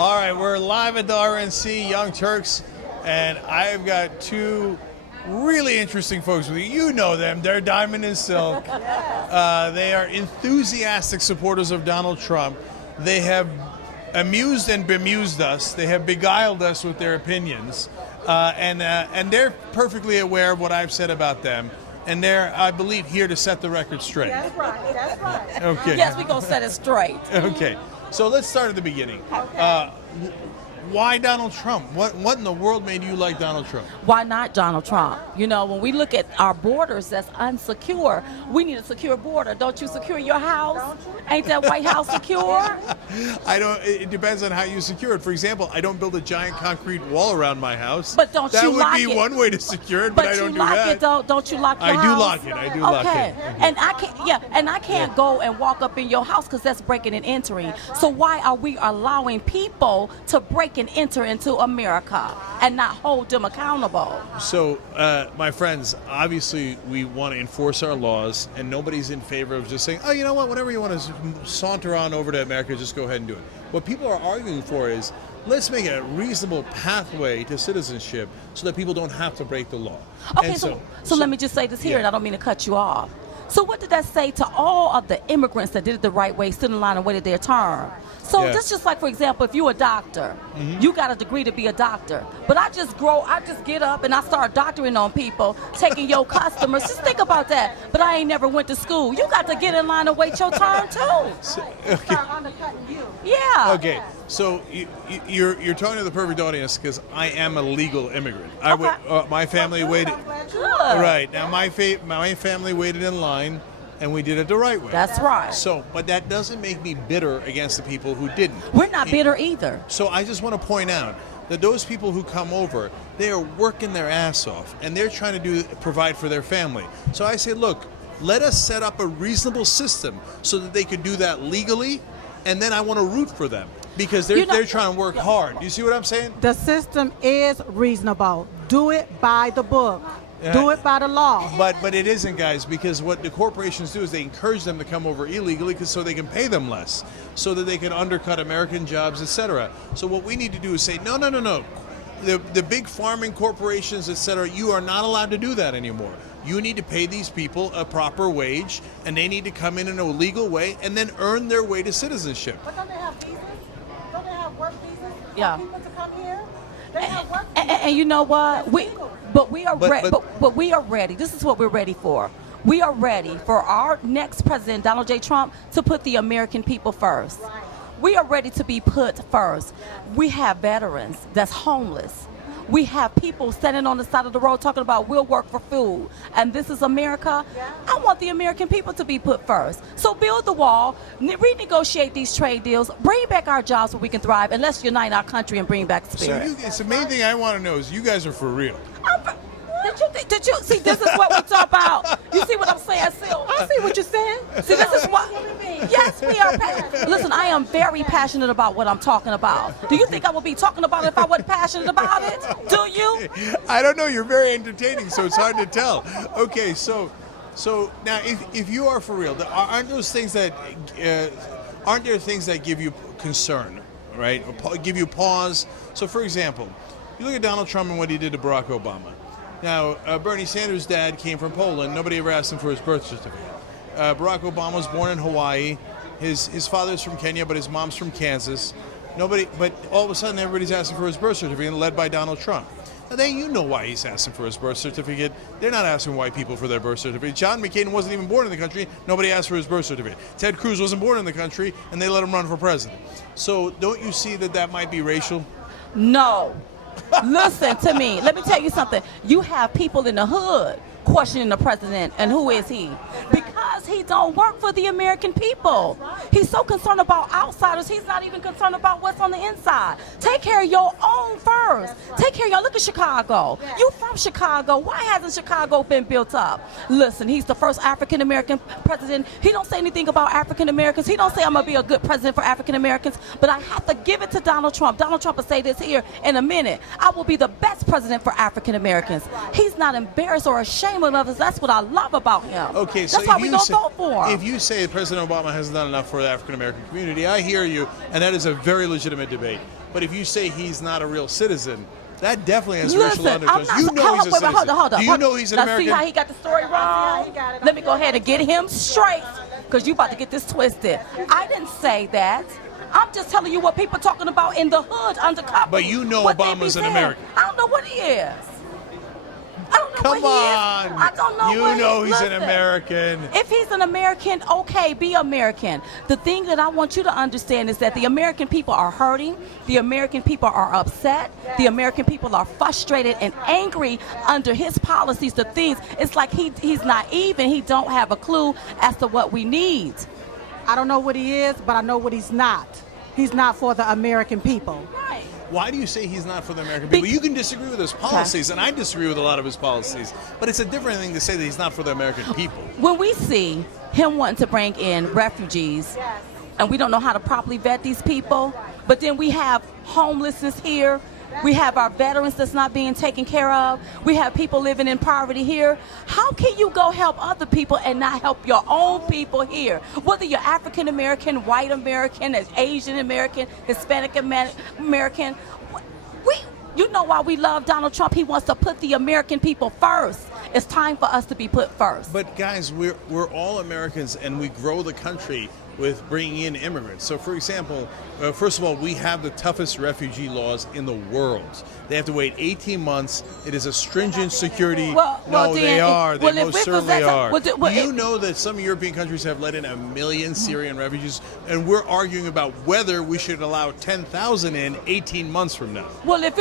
All right, we're live at the RNC, Young Turks, and I've got two really interesting folks with you. You know them. They're Diamond and Silk. They are enthusiastic supporters of Donald Trump. They have amused and bemused us. They have beguiled us with their opinions. And they're perfectly aware of what I've said about them. And they're, I believe, here to set the record straight. That's right. That's right. Okay. Yes, we're going to set it straight. Okay. So let's start at the beginning. Okay. Why Donald Trump? What in the world made you like Donald Trump? Why not Donald Trump? You know, when we look at our borders that's unsecure, we need a secure border. Don't you secure your house? Ain't that White House secure? It depends on how you secure it. For example, I don't build a giant concrete wall around my house. But don't that you lock would be it? one way to secure it, but I don't do that. But you lock it, don't you lock your house? I do lock it. I do lock it. And I can't go and walk up in your house because that's breaking and entering. So why are we allowing people to break and enter into America and not hold them accountable? So, my friends, obviously we want to enforce our laws, and nobody's in favor of just saying, oh, you know what, whenever you want to saunter on over to America, just go ahead and do it. What people are arguing for is, let's make a reasonable pathway to citizenship so that people don't have to break the law. Okay, so let me just say this here, and I don't mean to cut you off. So what did that say to all of the immigrants that did it the right way, stood in line and waited their turn? So that's just like, for example, if you're a doctor, you got a degree to be a doctor. But I just get up and I start doctoring on people, taking your customers. Just think about that. But I ain't never went to school. You got to get in line and wait your turn too. Start undercutting you. Yeah. Okay, so you're talking to the perfect audience because I am a legal immigrant. My family waited. Good. Right now, my family waited in line, and we did it the right way. That's right. So, but that doesn't make me bitter against the people who didn't. We're not bitter either. So I just want to point out that those people who come over, they are working their ass off, and they're trying to provide for their family. So I say, look, let us set up a reasonable system so that they could do that legally, and then I want to root for them because they're trying to work hard. Do you see what I'm saying? The system is reasonable. Do it by the book. Do it by the law. But it isn't, guys, because what the corporations do is they encourage them to come over illegally so they can pay them less, so that they can undercut American jobs, etc. So what we need to do is say, no. The big farming corporations, etc., you are not allowed to do that anymore. You need to pay these people a proper wage, and they need to come in a legal way and then earn their way to citizenship. But don't they have visas? Don't they have work visas Yeah. for people to come here? They have work visas. And you know what? We are ready. This is what we're ready for. We are ready for our next president, Donald J. Trump, to put the American people first. Right. We are ready to be put first. We have veterans that's homeless. We have people standing on the side of the road talking about we'll work for food. And this is America. Yeah. I want the American people to be put first. So build the wall, renegotiate these trade deals, bring back our jobs so we can thrive, and let's unite our country and bring back the spirit. So it's the main thing I want to know is you guys are for real. Did you see? This is what we talk about. You see what I'm saying, Sil? I see what you're saying. See, this is what. Yes, we are passionate. Listen, I am very passionate about what I'm talking about. Do you think I would be talking about it if I wasn't passionate about it? Do you? I don't know. You're very entertaining, so it's hard to tell. Okay, so now if you are for real, aren't those things that aren't there things that give you concern, right? Or give you pause? So, for example, you look at Donald Trump and what he did to Barack Obama. Now, Bernie Sanders' dad came from Poland. Nobody ever asked him for his birth certificate. Barack Obama was born in Hawaii. His father's from Kenya, but his mom's from Kansas. But all of a sudden, everybody's asking for his birth certificate, led by Donald Trump. Now, you know why he's asking for his birth certificate. They're not asking white people for their birth certificate. John McCain wasn't even born in the country. Nobody asked for his birth certificate. Ted Cruz wasn't born in the country, and they let him run for president. So don't you see that might be racial? No. Listen to me. Let me tell you something. You have people in the hood questioning the president, and who is he? Because he don't work for the American people. He's so concerned about outsiders, he's not even concerned about what's on the inside. Take care of your own first. Take care of your, look at Chicago. You from Chicago. Why hasn't Chicago been built up? Listen, he's the first African American president. He don't say anything about African Americans. He don't say I'm gonna be a good president for African Americans, but I have to give it to Donald Trump. Donald Trump will say this here in a minute. I will be the best president for African Americans. He's not embarrassed or ashamed of us. That's what I love about him. Okay, so that's why we gonna vote for him. If you say President Obama hasn't done enough for the African American community, I hear you, and that is a very legitimate debate. But if you say he's not a real citizen, that definitely has racial undertones. You know he's a citizen. Hold on. Do you know he's an American? See how he got the story wrong? Let me go ahead and get him straight, because you about to get this twisted. I didn't say that. I'm just telling you what people talking about in the hood undercover. But you know what they Obama's be an saying. American. I don't know what he is. I don't know Come what he on. is. I don't know You what know he's Listen, an American. If he's an American, okay, be American. The thing that I want you to understand is that the American people are hurting. The American people are upset. The American people are frustrated and angry under his policies, the things. It's like he's naive and he don't have a clue as to what we need. I don't know what he is, but I know what he's not. He's not for the American people. Right. Why do you say he's not for the American people? You can disagree with his policies, and I disagree with a lot of his policies, but it's a different thing to say that he's not for the American people. When we see him wanting to bring in refugees, and we don't know how to properly vet these people, but then we have homelessness here, we have our veterans that's not being taken care of, we have people living in poverty here. How can you go help other people and not help your own people here? Whether you're African American, white American, Asian American, Hispanic American, you know why we love Donald Trump. He wants to put the American people first. It's time for us to be put first. But guys, we're all Americans, and we grow the country with bringing in immigrants. So, for example, first of all, we have the toughest refugee laws in the world. They have to wait 18 months. It is a stringent security. They are. They most certainly are. You know that some European countries have let in 1 million Syrian refugees, and we're arguing about whether we should allow 10,000 in 18 months from now. Well, if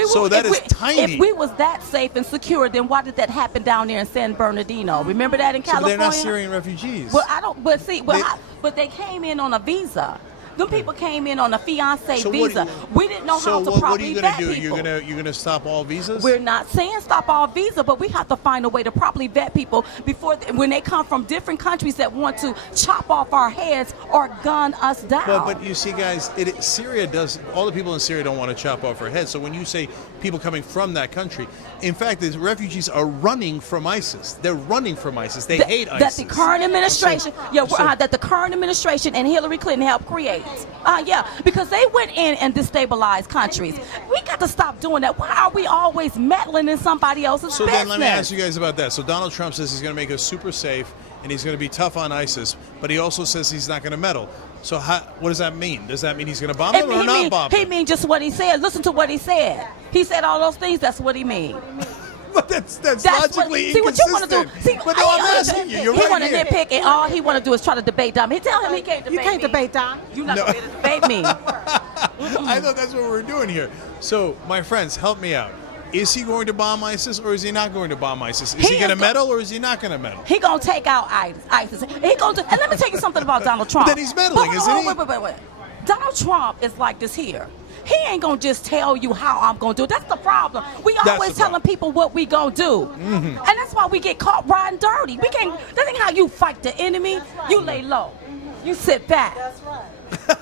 tiny. If we was that safe and secure, then why did that happen down there in San Bernardino? Remember that in California? They're not Syrian refugees. Well, I don't. But see, but they came in on a visa. Them people came in on a fiancé visa. We didn't know how to properly vet people. What are you going to do? You're going to stop all visas? We're not saying stop all visa, but we have to find a way to properly vet people when they come from different countries that want to chop off our heads or gun us down. But you see, guys, Syria does. All the people in Syria don't want to chop off our heads. So when you say people coming from that country, in fact, the refugees are running from ISIS. They're running from ISIS. They hate ISIS. That the current administration, that the current administration and Hillary Clinton helped create. Because they went in and destabilized countries. We got to stop doing that. Why are we always meddling in somebody else's business? So then let me ask you guys about that. So Donald Trump says he's going to make us super safe and he's going to be tough on ISIS, but he also says he's not going to meddle. So what does that mean? Does that mean he's going to bomb them or not bomb them? He means just what he said. Listen to what he said. He said all those things. That's what he means. But that's logically inconsistent. See what you want to do. See, but no, I'm asking you. You're he right want to nitpick, and all he want to do is try to debate Dom. He tell him he can't debate me. You can't debate Dom. You're not going to debate me. I thought that's what we're doing here. So, my friends, help me out. Is he going to bomb ISIS or is he not going to bomb ISIS? Is he going to meddle or is he not going to meddle? He going to take out ISIS. He going to. And let me tell you something about Donald Trump. But then he's meddling, isn't he? Wait. Donald Trump is like this here. He ain't gonna just tell you how I'm gonna do it. That's the problem. We always telling people what we gonna do, and that's why we get caught riding dirty. We can't. That ain't how you fight the enemy. You lay low. You sit back. That's right.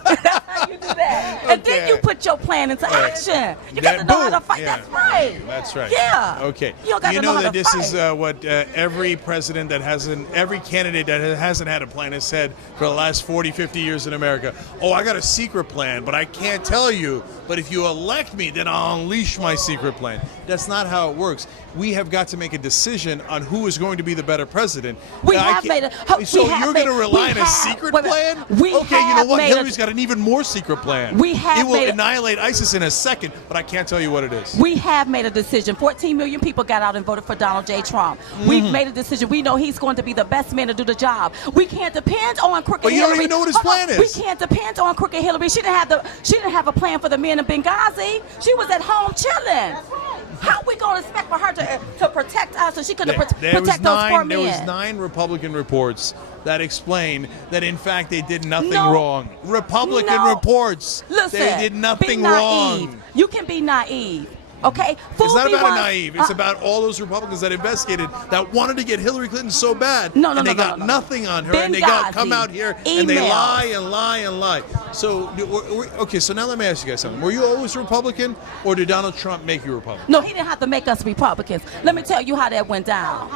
That's how you do that. And then you put your plan into action. You got to know how to fight. Yeah. That's right. That's right. Yeah. Okay. You know that this is what every president every candidate that hasn't had a plan has said for the last 40, 50 years in America. Oh, I got a secret plan, but I can't tell you. But if you elect me, then I'll unleash my secret plan. That's not how it works. We have got to make a decision on who is going to be the better president. We have made a. So you're going to rely on a secret plan? Okay, you know what? Hillary's got an even more secret plan. It will annihilate ISIS in a second, but I can't tell you what it is. We have made a decision. 14 million people got out and voted for Donald J. Trump. We've made a decision. We know he's going to be the best man to do the job. We can't depend on crooked Hillary. But you don't even know what his plan is. We can't depend on crooked Hillary. She didn't have a plan for the men in Benghazi. She was at home chilling. How are we going to expect for her to protect us so she couldn't protect those poor men? There was 9 Republican reports that explain that, in fact, they did nothing wrong. Republican reports. Listen, they did nothing wrong. You can be naive. Okay? It's not about naive. It's about all those Republicans that investigated that wanted to get Hillary Clinton so bad. They got nothing on her. Benghazi, and they come out here and they lie and lie and lie. So, okay, so now let me ask you guys something. Were you always Republican or did Donald Trump make you Republican? No, he didn't have to make us Republicans. Let me tell you how that went down.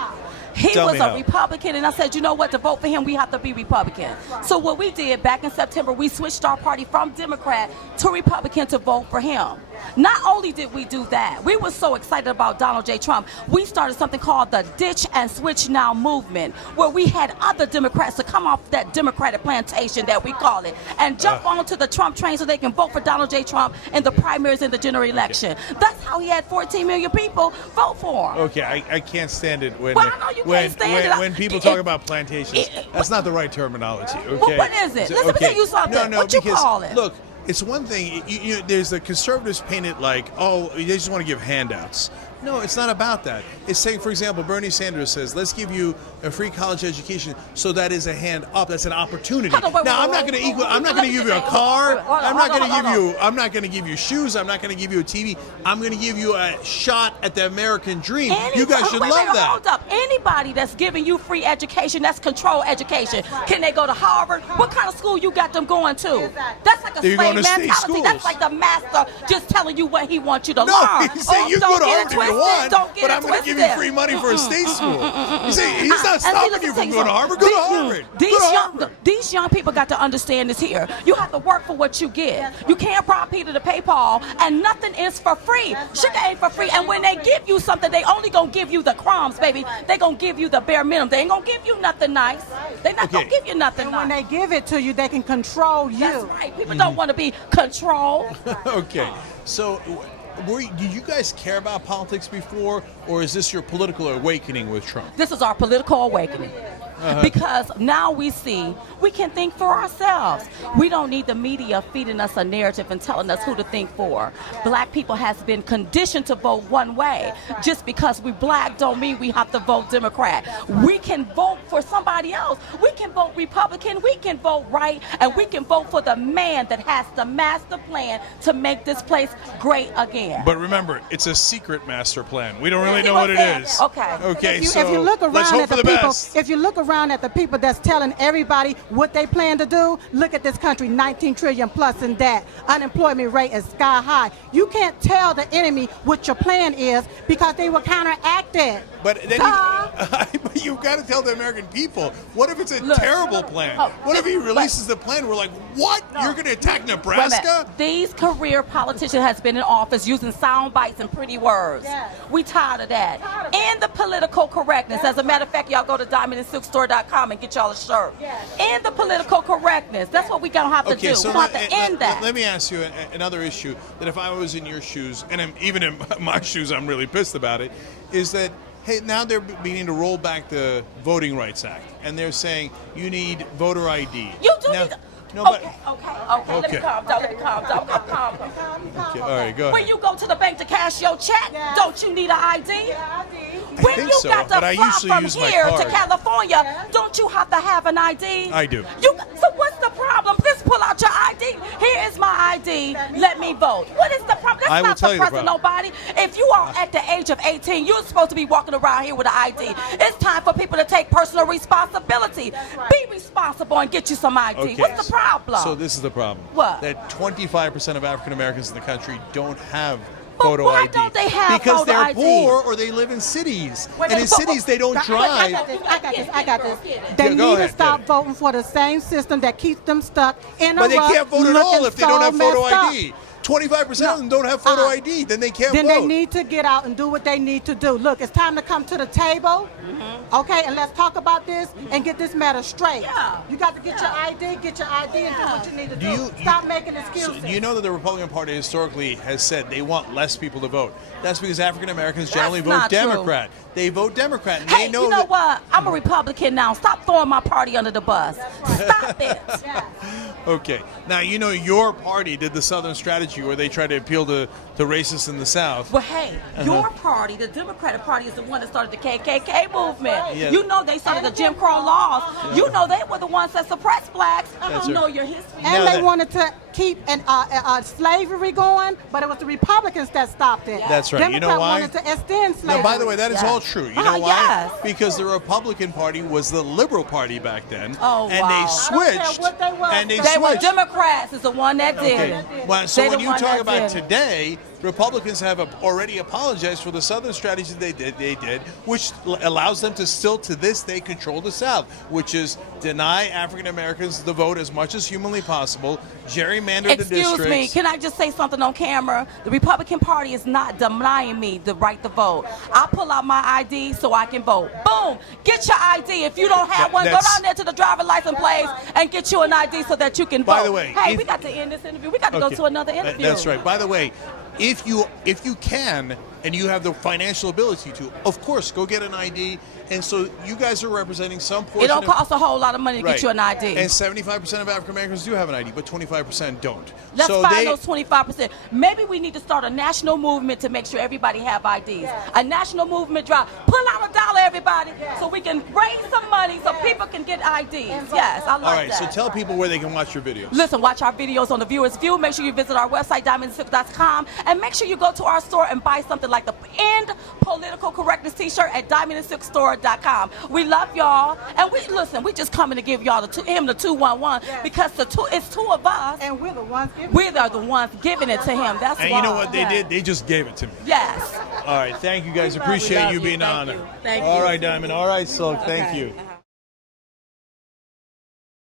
He Tell was me a how. Republican, and I said, you know what, to vote for him, we have to be Republican. So what we did back in September, we switched our party from Democrat to Republican to vote for him. Not only did we do that, we were so excited about Donald J. Trump, we started something called the Ditch and Switch Now movement, where we had other Democrats to come off that Democratic plantation that we call it, and jump onto the Trump train so they can vote for Donald J. Trump in the primaries in the general election. That's how he had 14 million people vote for him. Okay, I can't stand it when Well, I know you can't stand it. when people talk about plantations. That's not the right terminology. Okay. Well, what is it? Let me tell you something. No, What you because call it? look, it's one thing. There's the conservatives paint it like, oh, they just want to give handouts. No, it's not about that. It's saying, for example, Bernie Sanders says, let's give you a free college education, so that is a hand up. That's an opportunity. Now, I'm not going to give you a car. I'm not going to give you shoes. I'm not going to give you a TV. I'm going to give you a shot at the American dream. You guys should love that. Hold up. Anybody that's giving you free education, that's control education. Can they go to Harvard? What kind of school you got them going to? That's like a slave mentality. That's like the master just telling you what he wants you to learn. No, he's saying you can go to Harvard if you want, but I'm going to give you free money for a state school. You see, he's not stopping you from going to Harvard. Go to Harvard. These young people got to understand this here. You have to work for what you get. You can't rob Peter to pay Paul, and nothing is for free. Sugar ain't for free, and when they give you something, they only going to give you the crumbs, baby. They going to give you the bare minimum. They ain't going to give you nothing nice. They not going to give you nothing and nice. when they give it to you, they can control you. That's right. People don't want to be controlled. Okay, so did you guys care about politics before, or is this your political awakening with Trump? This is our political awakening. Because now we see we can think for ourselves. We don't need the media feeding us a narrative and telling us who to think for. Black people has been conditioned to vote one way. Just because we black don't mean we have to vote Democrat. We can vote for somebody else. We can vote Republican, we can vote right, and we can vote for the man that has the master plan to make this place great again. But remember, it's a secret master plan. We don't really know what it is. Okay. Okay, If so you look let's around hope at for the the people, best. if you look around at the people that's telling everybody what they plan to do, look at this country, 19 trillion plus in debt. Unemployment rate is sky high. You can't tell the enemy what your plan is because they will counteract it. But then but you've got to tell the American people. What if it's a terrible plan? What if he releases the plan? We're like, what? You're going to attack Nebraska? These career politicians has been in office using sound bites and pretty words. Yes. We tired of that. And the political correctness. As a matter of fact, y'all go to diamondandsilkstore.com and get y'all a shirt. And the political correctness. That's what we going to have to do. So we have to end that. Let me ask you another issue that if I was in your shoes, and even in my shoes, I'm really pissed about it, is that, hey, now they're beginning to roll back the Voting Rights Act, and they're saying you need voter ID. You do now, need no, okay. Let Okay. me calm down. Calm down. Okay, all right, go ahead. When you go to the bank to cash your check, don't you need an ID? When think you so, got to but I fly usually from use my here to card. California, don't you have to have an ID? I do. So what's the problem? Just pull out your ID. Here is my ID. Let me vote. What is the problem? That's I will not tell you the suppressing problem. nobody. If you are at the age of 18, you're supposed to be walking around here with an ID. It's time for people to take personal responsibility. Be responsible and get you some ID. Okay, What's the problem? So this is the problem. What? That 25% of African Americans in the country don't have But photo why ID. don't they have because photo they're ID? poor or they live in cities. And in cities they don't I drive. got this. They Go need ahead, to stop Kevin. voting for the same system that keeps them stuck in a But they rut, can't vote at all looking if they don't have so photo messed up. ID. 25% of them don't have photo ID. Then they can't Then vote. they need to get out and do what they need to do. Look, it's time to come to the table, okay, and let's talk about this and get this matter straight. Yeah. You got to get your ID, and do what you need to do. Do Stop making excuses. So you know that the Republican Party historically has said they want less people to vote. That's because African Americans generally vote not true. Democrat. They vote Democrat. And Hey, they know you know that, what? I'm a Republican now. Stop throwing my party under the bus. Stop it. Okay. Now, you know your party did the Southern strategy where they tried to appeal to racists in the South. Well, hey, your party, the Democratic Party, is the one that started the KKK movement. Yeah. You know they started the Jim Crow laws. You know they were the ones that suppressed blacks. That's You right. know your history. And Now they that- wanted to keep slavery going, but it was the Republicans that stopped it. That's right. You know Democrats why? wanted to extend slavery. Now, by the way, that is Yes. all true. You know why? Yes. Because the Republican Party was the liberal party back then. Oh, and wow. they I don't care switched. what they were. And they They were switched. Democrats is the one that did Okay. it. Well, so They when you one talk that's about in. today, Republicans have already apologized for the Southern strategy they did, which allows them to still, to this day, control the South, which is deny African Americans the vote as much as humanly possible, gerrymander the districts. Excuse me, can I just say something on camera? The Republican Party is not denying me the right to vote. I pull out my ID so I can vote. Boom! Get your ID. If you don't have one, go down there to the driver license place and get you an ID so that you can vote. By the way, hey, we got to end this interview. We got to go to another interview. That's right. By the way, if you can and you have the financial ability to, of course, go get an ID. And so you guys are representing some portion. It don't cost a whole lot of money to right. get you an ID. And 75% of African Americans do have an ID, but 25% don't. Let's so find those 25%. Maybe we need to start a national movement to make sure everybody have IDs. A national movement drive. Pull out $1, everybody, so we can raise some money so people can get IDs. Yes, I like that. All right, so tell people where they can watch your videos. Listen, watch our videos on the Viewers View. Make sure you visit our website, diamondandsilk.com, and make sure you go to our store and buy something like the End Political Correctness t-shirt at diamondandsilkstore.com. We love y'all, and we just coming to give y'all him the 211 because it's two of us, And we're the ones giving we're the ones giving it to him. That's And why. you know what they did? They just gave it to me. Yes. All right, thank you guys. We Appreciate love you being Thank on you. it. Thank All you. right, Diamond. All right, Silk. Thank Okay. you.